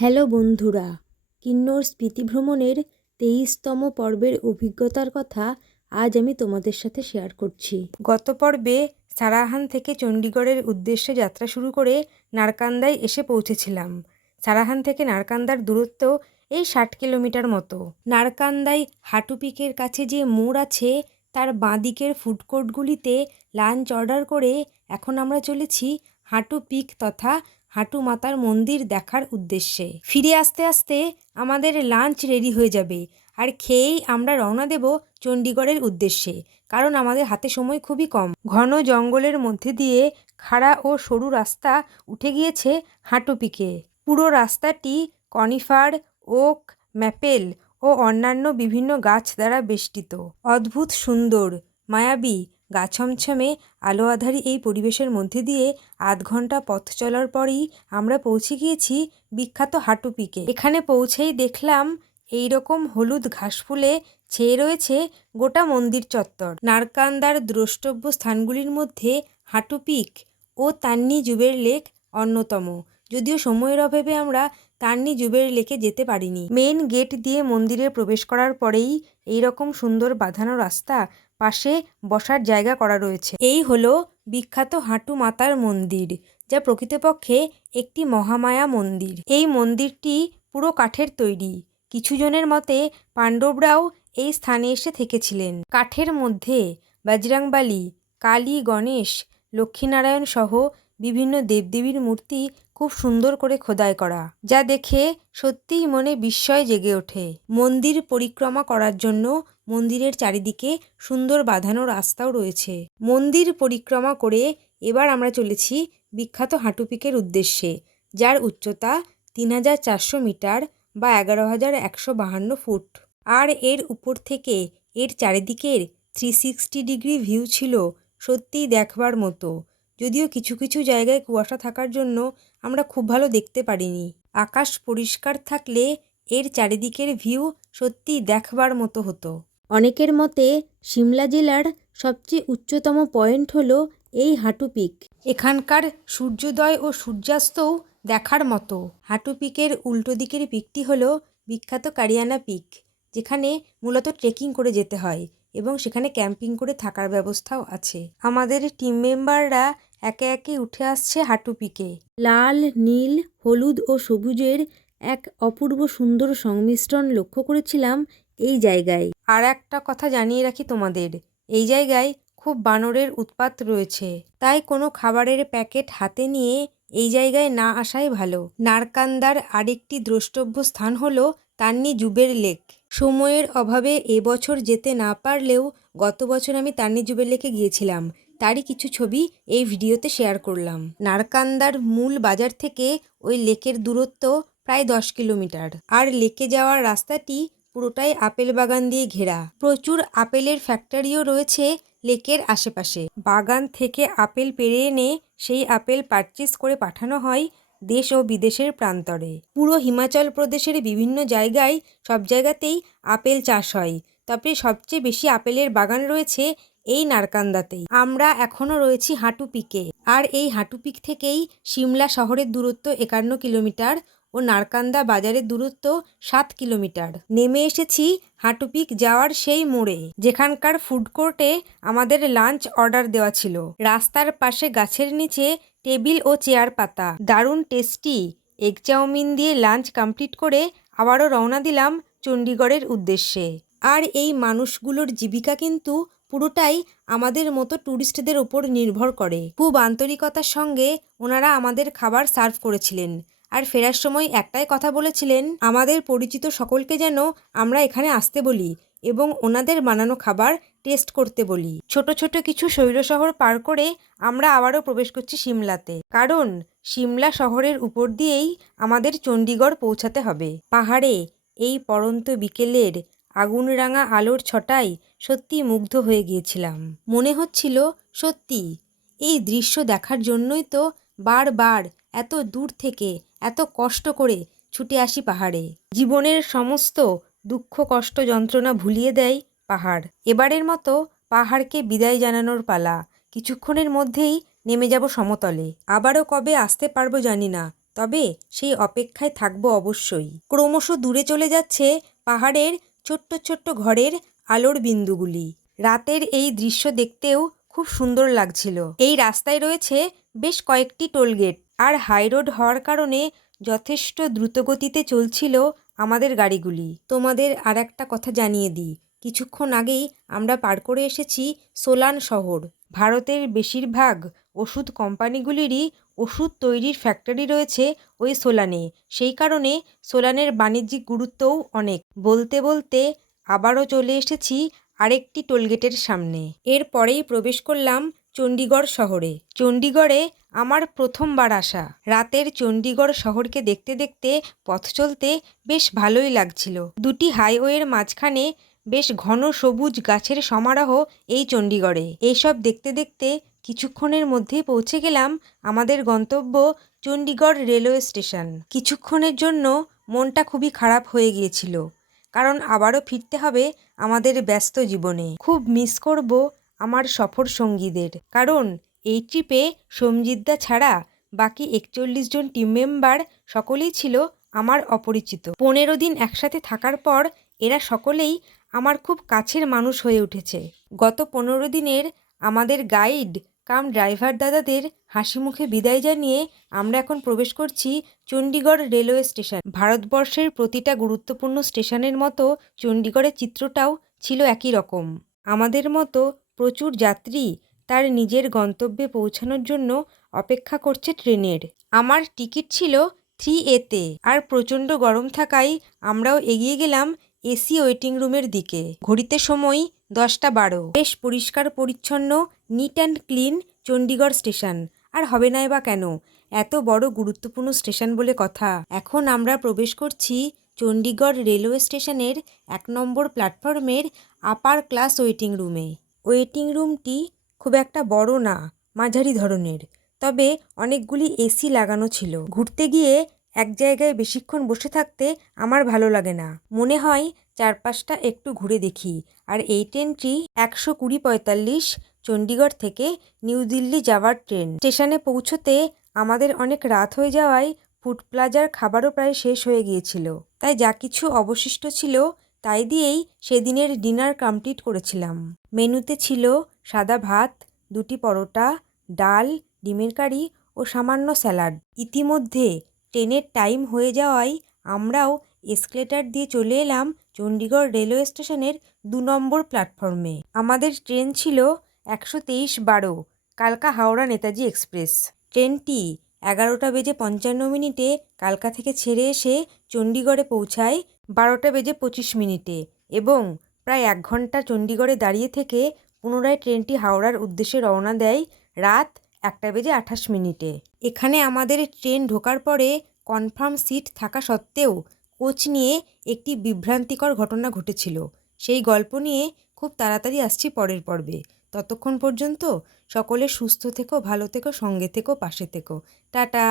Hello বন্ধুরা, কিন্নর স্মৃতি ভ্রমণের তেইশতম পর্বের অভিজ্ঞতার কথা আজ আমি তোমাদের সাথে শেয়ার করছি। গত পর্বে সারাহান থেকে চণ্ডীগড়ের উদ্দেশ্যে যাত্রা শুরু করে নারকান্দায় এসে পৌঁছেছিলাম। সারাহান থেকে নারকান্দার দূরত্ব এই ষাট কিলোমিটার মতো। নারকান্দায় হাঁটু পিকের কাছে যে মোড় আছে, তার বাঁদিকের ফুডকোর্টগুলিতে লাঞ্চ অর্ডার করে এখন আমরা চলেছি হাঁটু পিক তথা হাঁটু মাতার মন্দির দেখার উদ্দেশ্যে। ফিরে আসতে আসতে আমাদের লাঞ্চ রেডি হয়ে যাবে। আর খেয়েই আমরা রওনা দেব চণ্ডীগড়ের উদ্দেশ্যে, কারণ আমাদের হাতে সময় খুবই কম। ঘন জঙ্গলের মধ্যে দিয়ে খাড়া ও সরু রাস্তা উঠে গিয়েছে হাঁটু পিকে পুরো রাস্তাটি কনিফার ওক, ম্যাপেল ও অন্যান্য বিভিন্ন গাছ দ্বারা বেষ্টিত। অদ্ভুত সুন্দর, মায়াবী গা ছমছমে আলো আধারি এই পরিবেশের মধ্যে দিয়ে আধ ঘণ্টা পথ চলার পরেই আমরা পৌঁছে গিয়েছি বিখ্যাত হাঁটু পিকে। এখানে পৌঁছেই দেখলাম এই রকম হলুদ ঘাসফুলে ছেয়ে রয়েছে গোটা মন্দির চত্বর। নারকান্দার দ্রষ্টব্য স্থানগুলির মধ্যে হাঁটু পিক ও তান্নি জুবের লেক অন্যতম। যদিও সময়ের অভাবে আমরা তান্নি জুবের লেকে যেতে পারিনি। মেন গেট দিয়ে মন্দিরে প্রবেশ করার পরেই এই রকম সুন্দর বাঁধানো রাস্তা পাশে বসার জায়গা করা রয়েছে। এই হলো বিখ্যাত হাঁটু মাতার মন্দির, যা প্রকৃতপক্ষে একটি মহামায়া মন্দির। এই মন্দিরটি পুরো কাঠের তৈরি। কিছু জনের মতে পাণ্ডবরাও এই স্থানে এসে থেকেছিলেন। কাঠের মধ্যে বজরংবলী, কালী গণেশ, লক্ষ্মীনারায়ণ সহ বিভিন্ন দেবদেবীর মূর্তি খুব সুন্দর করে খোদাই করা, যা দেখে সত্যিই মনে বিস্ময় জেগে ওঠে। মন্দির পরিক্রমা করার জন্য মন্দিরের চারিদিকে সুন্দর বাঁধানো রাস্তাও রয়েছে। মন্দির পরিক্রমা করে এবার আমরা চলেছি বিখ্যাত হাঁটুপিকের উদ্দেশ্যে, যার উচ্চতা তিন হাজার চারশো মিটার বা এগারো হাজার একশো বাহান্ন ফুট। আর এর উপর থেকে এর চারিদিকের থ্রি সিক্সটি ডিগ্রি ভিউ ছিল সত্যিই দেখবার মতো। যদিও কিছু কিছু জায়গায় কুয়াশা থাকার জন্য আমরা খুব ভালো দেখতে পারিনি। আকাশ পরিষ্কার থাকলে এর চারিদিকের ভিউ সত্যিই দেখবার মতো হতো। অনেকের মতে, সিমলা জেলার সবচেয়ে উচ্চতম পয়েন্ট হলো এই হাঁটু পিক। এখানকার সূর্যোদয় ও সূর্যাস্তও দেখার মতো। হাঁটু পিকের উল্টো দিকের পিকটি হলো বিখ্যাত কারিয়ানা পিক, যেখানে মূলত ট্রেকিং করে যেতে হয় এবং সেখানে ক্যাম্পিং করে থাকার ব্যবস্থাও আছে। আমাদের টিম মেম্বাররা একে একে উঠে আসছে হাঁটু পিকে। লাল, নীল, হলুদ ও সবুজের এক অপূর্ব সুন্দর সংমিশ্রণ লক্ষ্য করেছিলাম এই জায়গায়। আর একটা কথা জানিয়ে রাখি তোমাদের, এই জায়গায় খুব বানরের উৎপাত রয়েছে। তাই কোনো খাবারের প্যাকেট হাতে নিয়ে এই জায়গায় না আসাই ভালো। নারকান্দার আরেকটি দ্রষ্টব্য স্থান হলো তান্নি জুবের লেক। সময়ের অভাবে এবছর যেতে না পারলেও গত বছর আমি তান্নি জুবের লেকে গিয়েছিলাম। তারই কিছু ছবি এই ভিডিওতে শেয়ার করলাম। নারকান্দার মূল বাজার থেকে ওই লেকের দূরত্ব প্রায় দশ কিলোমিটার। আর লেকে যাওয়ার রাস্তাটি পুরোটাই আপেল বাগান দিয়ে ঘেরা। প্রচুর আপেলের ফ্যাক্টরিও রয়েছে লেকের আশেপাশে। বাগান থেকে আপেল পেরে এনে সেই আপেল পারচেস করে পাঠানো হয় দেশ ও বিদেশের প্রান্তরে। পুরো হিমাচল প্রদেশের বিভিন্ন জায়গায় সব জায়গাতেই আপেল চাষ হয়। তবে সবচেয়ে বেশি আপেলের বাগান রয়েছে এই নারকান্দাতেই। আমরা এখনও রয়েছি হাঁটু পিকে। আর এই হাঁটু পিক থেকেই সিমলা শহরের দূরত্ব একান্ন কিলোমিটার ও নারকান্দা বাজারের দূরত্ব সাত কিলোমিটার। নেমে এসেছি হাঁটুপিক যাওয়ার সেই মোড়ে, যেখানকার ফুড কোর্টে আমাদের লাঞ্চ অর্ডার দেওয়া ছিল। রাস্তার পাশে গাছের নিচে টেবিল ও চেয়ার পাতা। দারুণ টেস্টি এগ চাউমিন দিয়ে লাঞ্চ কমপ্লিট করে আবারও রওনা দিলাম চণ্ডীগড়ের উদ্দেশ্যে। আর এই মানুষগুলোর জীবিকা কিন্তু পুরোটাই আমাদের মতো ট্যুরিস্টদের ওপর নির্ভর করে। খুব আন্তরিকতার সঙ্গে ওনারা আমাদের খাবার সার্ভ করেছিলেন। আর ফেরার সময় একটাই কথা বলেছিলেন, আমাদের পরিচিত সকলকে যেন আমরা এখানে আসতে বলি এবং ওনাদের বানানো খাবার টেস্ট করতে বলি। ছোট ছোট কিছু শৈল শহর পার করে আমরা আবারও প্রবেশ করছি সিমলাতে। কারণ সিমলা শহরের উপর দিয়েই আমাদের চণ্ডীগড় পৌঁছাতে হবে। পাহাড়ে এই পরন্ত বিকেলের আগুন রাঙা আলোর ছটায় সত্যি মুগ্ধ হয়ে গিয়েছিলাম। মনে হচ্ছিল, সত্যি, এই দৃশ্য দেখার জন্যই তো বারবার এত দূর থেকে, এত কষ্ট করে ছুটে আসি পাহাড়ে। জীবনের সমস্ত দুঃখ, কষ্ট, যন্ত্রণা ভুলিয়ে দেয় পাহাড়। এবারের মতো পাহাড়কে বিদায় জানানোর পালা। কিছুক্ষণের মধ্যেই নেমে যাব সমতলে। আবারও কবে আসতে পারব জানি না, তবে সেই অপেক্ষায় থাকব অবশ্যই। ক্রমশ দূরে চলে যাচ্ছে পাহাড়ের ছোট্ট ছোট্ট ঘরের আলোর বিন্দুগুলি। রাতের এই দৃশ্য দেখতেও খুব সুন্দর লাগছিল। এই রাস্তায় রয়েছে বেশ কয়েকটি টোলগেট আর হাই রোড হওয়ার কারণে যথেষ্ট দ্রুতগতিতে চলছিল আমাদের গাড়িগুলি। তোমাদের আর একটা কথা জানিয়ে দিই। কিছুক্ষণ আগেই আমরা পার করে এসেছি সোলান শহর। ভারতের বেশিরভাগ ওষুধ কোম্পানিগুলিরই ওষুধ তৈরির ফ্যাক্টরি রয়েছে ওই সোলানে সেই কারণে সোলানের বাণিজ্যিক গুরুত্বও অনেক। বলতে বলতে আবারও চলে এসেছি আরেকটি টোলগেটের সামনে। এরপরেই প্রবেশ করলাম চণ্ডীগড় শহরে। চণ্ডীগড়ে আমার প্রথমবার আসা। রাতের চণ্ডীগড় শহরকে দেখতে দেখতে পথ চলতে বেশ ভালোই লাগছিল। দুটি হাইওয়ের মাঝখানে বেশ ঘন সবুজ গাছের সমারোহ এই চণ্ডীগড়ে এইসব দেখতে দেখতে কিছুক্ষণের মধ্যেই পৌঁছে গেলাম আমাদের গন্তব্য চণ্ডীগড় রেলওয়ে স্টেশন। কিছুক্ষণের জন্য মনটা খুবই খারাপ হয়ে গিয়েছিল, কারণ আবারও ফিরতে হবে আমাদের ব্যস্ত জীবনে। খুব মিস করব আমার সফর সঙ্গীদের, কারণ এই ট্রিপে সঞ্জিতদা ছাড়া বাকি একচল্লিশ জন টিম মেম্বার সকলেই ছিল আমার অপরিচিত। পনেরো দিন একসাথে থাকার পর এরা সকলেই আমার খুব কাছের মানুষ হয়ে উঠেছে। গত পনেরো দিনের আমাদের গাইড কাম ড্রাইভার দাদাদের হাসি মুখে বিদায় জানিয়ে আমরা এখন প্রবেশ করছি চণ্ডীগড় রেলওয়ে স্টেশন। ভারতবর্ষের প্রতিটা গুরুত্বপূর্ণ স্টেশনের মতো চণ্ডীগড়ের চিত্রটাও ছিল একই রকম। আমাদের মতো প্রচুর যাত্রী তার নিজের গন্তব্যে পৌঁছানোর জন্য অপেক্ষা করছে ট্রেনের। আমার টিকিট ছিল থ্রি এতে আর প্রচণ্ড গরম থাকায় আমরাও এগিয়ে গেলাম এসি ওয়েটিং রুমের দিকে। ঘড়িতে সময় দশটা বারো। বেশ পরিষ্কার, পরিচ্ছন্ন neat and clean Chandigarh station. আর হবে নাই বা কেন? এত বড় গুরুত্বপূর্ণ স্টেশন বলে কথা। এখন আমরা প্রবেশ করছি চণ্ডীগড় রেলওয়ে স্টেশনের এক নম্বর প্ল্যাটফর্মের আপার ক্লাস ওয়েটিং রুমে ওয়েটিং রুমটি খুব একটা বড় না, মাঝারি ধরনের। তবে অনেকগুলি এসি লাগানো ছিল। ঘুরতে গিয়ে এক জায়গায় বেশিক্ষণ বসে থাকতে আমার ভালো লাগে না। মনে হয় চারপাশটা একটু ঘুরে দেখি। আর এই ট্রেনটি একশো কুড়ি পঁয়তাল্লিশ চণ্ডীগড় থেকে নিউ দিল্লি যাওয়ার ট্রেন। স্টেশনে পৌঁছতে আমাদের অনেক রাত হয়ে যাওয়ায় ফুড প্লাজার খাবারও প্রায় শেষ হয়ে গিয়েছিল। তাই যা কিছু অবশিষ্ট ছিল তাই দিয়েই সেদিনের ডিনার কমপ্লিট করেছিলাম। মেনুতে ছিল সাদা ভাত, দুটি পরোটা, ডাল, ডিমের কারি ও সামান্য স্যালাড। ইতিমধ্যে ট্রেনের টাইম হয়ে যাওয়ায় আমরাও এসকেলেটার দিয়ে চলে এলাম চণ্ডীগড় রেলওয়ে স্টেশনের দু নম্বর প্ল্যাটফর্মে। আমাদের ট্রেন ছিল একশো তেইশ বারো, কালকা হাওড়া নেতাজি এক্সপ্রেস। ট্রেনটি এগারোটা বেজে পঞ্চান্ন মিনিটে কালকা থেকে ছেড়ে এসে চণ্ডীগড়ে পৌঁছায় বারোটা বেজে পঁচিশ মিনিটে এবং প্রায় এক ঘণ্টা চণ্ডীগড়ে দাঁড়িয়ে থেকে পুনরায় ট্রেনটি হাওড়ার উদ্দেশ্যে রওনা দেয় রাত একটা বেজে আঠাশ মিনিটে। এখানে আমাদের ট্রেন ঢোকার পরে কনফার্ম সিট থাকা সত্ত্বেও কোচ নিয়ে একটি বিভ্রান্তিকর ঘটনা ঘটেছিল। সেই গল্প নিয়ে খুব তাড়াতাড়ি আসছি পরের পর্বে। ততক্ষণ পর্যন্ত সকলে সুস্থ থেকো, ভালো থেকো, সঙ্গে থেকো, পাশে থেকো। টাটা!